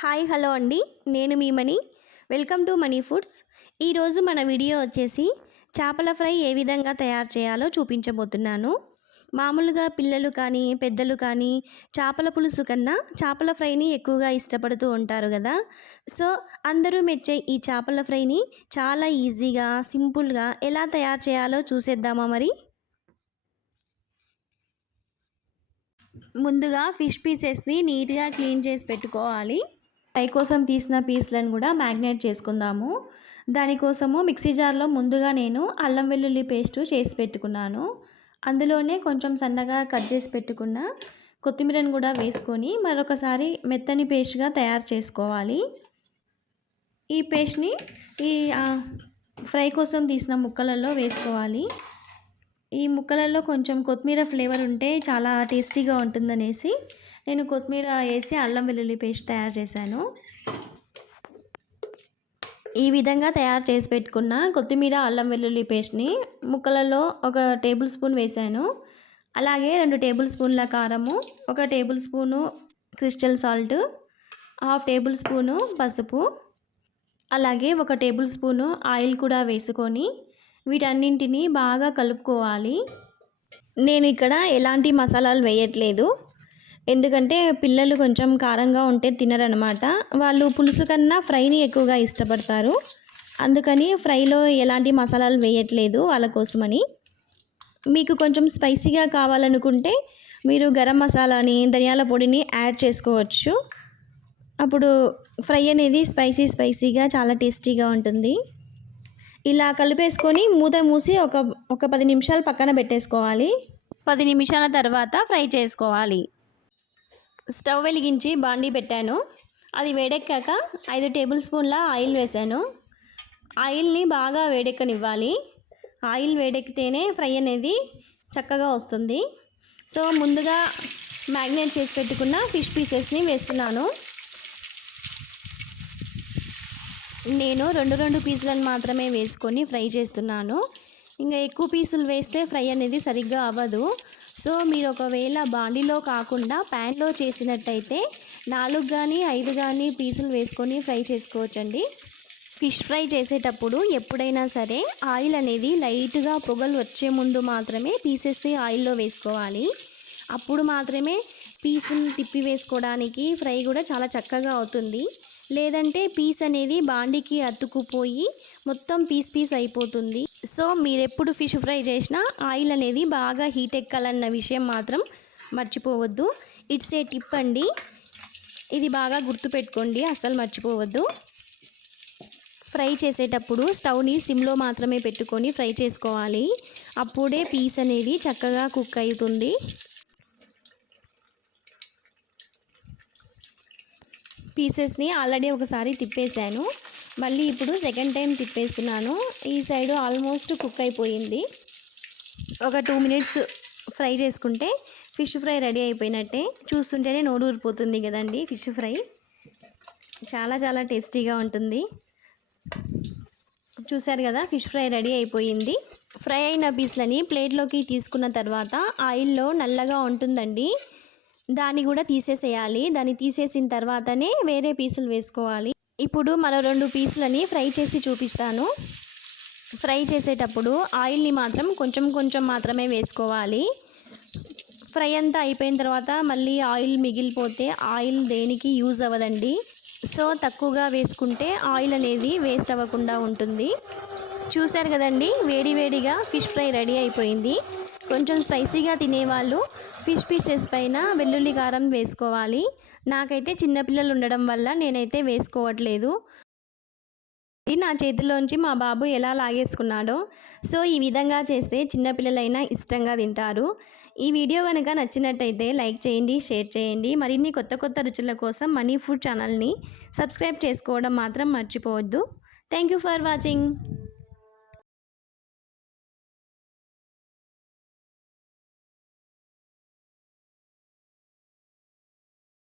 Hi hello అండి, నేను మీ Mani. Welcome to Mani Foods. ఈరోజు మన వీడియో వచ్చేసి చేపల ఫ్రై ఏ విధంగా తయారు చేయాలో చూపించబోతున్నాను. మామూలుగా పిల్లలు కానీ పెద్దలు కానీ చేపల పులుసు కన్నా చేపల ఫ్రైని ఎక్కువగా ఇష్టపడుతూ ఉంటారు కదా. సో అందరూ మెచ్చే ఈ చేపల ఫ్రైని చాలా ఈజీగా సింపుల్గా ఎలా తయారు చేయాలో చూసేద్దామా మరి. ముందుగా ఫిష్ పీసెస్ని నీట్గా క్లీన్ చేసి పెట్టుకోవాలి. ఫ్రై కోసం తీసిన పీస్లను కూడా మ్యాగ్నేట్ చేసుకుందాము. దానికోసము మిక్సీ జార్లో ముందుగా నేను అల్లం వెల్లుల్లి పేస్టు చేసి పెట్టుకున్నాను. అందులోనే కొంచెం సన్నగా కట్ చేసి పెట్టుకున్న కొత్తిమీరను కూడా వేసుకొని మరొకసారి మెత్తని పేస్ట్గా తయారు చేసుకోవాలి. ఈ పేస్ట్ని ఈ ఫ్రై కోసం తీసిన ముక్కలలో వేసుకోవాలి. ఈ ముక్కలలో కొంచెం కొత్తిమీర ఫ్లేవర్ ఉంటే చాలా టేస్టీగా ఉంటుందనేసి నేను కొత్తిమీర వేసి అల్లం వెల్లుల్లి పేస్ట్ తయారు చేశాను. ఈ విధంగా తయారు చేసి పెట్టుకున్న కొత్తిమీర అల్లం వెల్లుల్లి పేస్ట్ని ముక్కలలో 1 టేబుల్ స్పూన్ వేశాను. అలాగే 2 టేబుల్ స్పూన్ల కారము, 1 table spoon crystal salt, 1/2 table spoon పసుపు, అలాగే 1 టేబుల్ స్పూను ఆయిల్ కూడా వేసుకొని వీటన్నింటినీ బాగా కలుపుకోవాలి. నేను ఇక్కడ ఎలాంటి మసాలాలు వేయట్లేదు, ఎందుకంటే పిల్లలు కొంచెం కారంగా ఉంటే తినరనమాట. వాళ్ళు పులుసు కన్నా ఫ్రైని ఎక్కువగా ఇష్టపడతారు. అందుకని ఫ్రైలో ఎలాంటి మసాలాలు వేయట్లేదు వాళ్ళ కోసమని. మీకు కొంచెం స్పైసీగా కావాలనుకుంటే మీరు గరం మసాలాని ధనియాల పొడిని యాడ్ చేసుకోవచ్చు. అప్పుడు ఫ్రై అనేది స్పైసీగా చాలా టేస్టీగా ఉంటుంది. ఇలా కలిపేసుకొని మూత మూసి ఒక 10 నిమిషాలు పక్కన పెట్టేసుకోవాలి. 10 నిమిషాల తర్వాత ఫ్రై చేసుకోవాలి. స్టవ్ వెలిగించి బాండీ పెట్టాను. అది వేడెక్కాక 5 టేబుల్ స్పూన్ల ఆయిల్ వేసాను. ఆయిల్ని బాగా వేడెక్కనివ్వాలి. ఆయిల్ వేడెక్కితేనే ఫ్రై అనేది చక్కగా వస్తుంది. సో ముందుగా మ్యాగ్నేట్ చేసి పెట్టుకున్న ఫిష్ పీసెస్ని వేస్తున్నాను. నేను 2 పీసులను మాత్రమే వేసుకొని ఫ్రై చేస్తున్నాను. ఇంకా ఎక్కువ పీసులు వేస్తే ఫ్రై అనేది సరిగ్గా అవ్వదు. సో మీరు ఒకవేళ బాండీలో కాకుండా ప్యాన్లో చేసినట్టయితే 4 కానీ 5 కానీ పీసులు వేసుకొని ఫ్రై చేసుకోవచ్చండి. ఫిష్ ఫ్రై చేసేటప్పుడు ఎప్పుడైనా సరే ఆయిల్ అనేది లైట్గా పొగలు వచ్చే ముందు మాత్రమే పీసెస్ని ఆయిల్లో వేసుకోవాలి. అప్పుడు మాత్రమే పీసులు తిప్పి వేసుకోవడానికి ఫ్రై కూడా చాలా చక్కగా అవుతుంది. లేదంటే పీస్ అనేది బాండీకి అతుక్కుపోయి మొత్తం పీస్ అయిపోతుంది. సో మీరు ఎప్పుడు ఫిష్ ఫ్రై చేసినా ఆయిల్ అనేది బాగా హీట్ ఎక్కాలన్న విషయం మాత్రం మర్చిపోవద్దు. ఇట్స్ ఏ టిప్ అండి, ఇది బాగా గుర్తుపెట్టుకోండి, అస్సలు మర్చిపోవద్దు. ఫ్రై చేసేటప్పుడు స్టవ్ని సిమ్లో మాత్రమే పెట్టుకొని ఫ్రై చేసుకోవాలి. అప్పుడే పీస్ అనేది చక్కగా కుక్ అవుతుంది. పీసెస్ని ఆల్రెడీ ఒకసారి తిప్పేశాను, మళ్ళీ ఇప్పుడు సెకండ్ టైం తిప్పేస్తున్నాను. ఈ సైడ్ ఆల్మోస్ట్ కుక్ అయిపోయింది. ఒక 2 మినిట్స్ ఫ్రై చేసుకుంటే ఫిష్ ఫ్రై రెడీ అయిపోయినట్టే. చూస్తుంటేనే నోరు ఊరిపోతుంది కదండి. ఫిష్ ఫ్రై చాలా టేస్టీగా ఉంటుంది. చూసారు కదా, ఫిష్ ఫ్రై రెడీ అయిపోయింది. ఫ్రై అయిన పీస్లని ప్లేట్లోకి తీసుకున్న తర్వాత ఆయిల్లో నల్లగా ఉంటుందండి, దాన్ని కూడా తీసేసేయాలి. దాన్ని తీసేసిన తర్వాతనే వేరే పీసులు వేసుకోవాలి. ఇప్పుడు మరో 2 పీసులని ఫ్రై చేసి చూపిస్తాను. ఫ్రై చేసేటప్పుడు ఆయిల్ని మాత్రం కొంచెం మాత్రమే వేసుకోవాలి. ఫ్రై అంతా అయిపోయిన తర్వాత మళ్ళీ ఆయిల్ మిగిలిపోతే ఆయిల్ దేనికి యూజ్ అవ్వదండి. సో తక్కువగా వేసుకుంటే ఆయిల్ అనేది వేస్ట్ అవ్వకుండా ఉంటుంది. చూశారు కదండి, వేడిగా ఫిష్ ఫ్రై రెడీ అయిపోయింది. కొంచెం స్పైసీగా తినేవాళ్ళు ఫిష్ పీసెస్ పైన వెల్లుల్లి కారం వేసుకోవాలి. నాకైతే చిన్నపిల్లలు ఉండడం వల్ల నేనైతే వేసుకోవట్లేదు. నా చేతిలోంచి మా బాబు ఎలా లాగేసుకున్నాడో. సో ఈ విధంగా చేస్తే చిన్నపిల్లలైనా ఇష్టంగా తింటారు. ఈ వీడియో కనుక నచ్చినట్టయితే లైక్ చేయండి, షేర్ చేయండి. మరిన్ని కొత్త రుచుల కోసం మనీ ఫుడ్ ఛానల్ని సబ్స్క్రైబ్ చేసుకోవడం మాత్రం మర్చిపోవద్దు. Thank you for watching.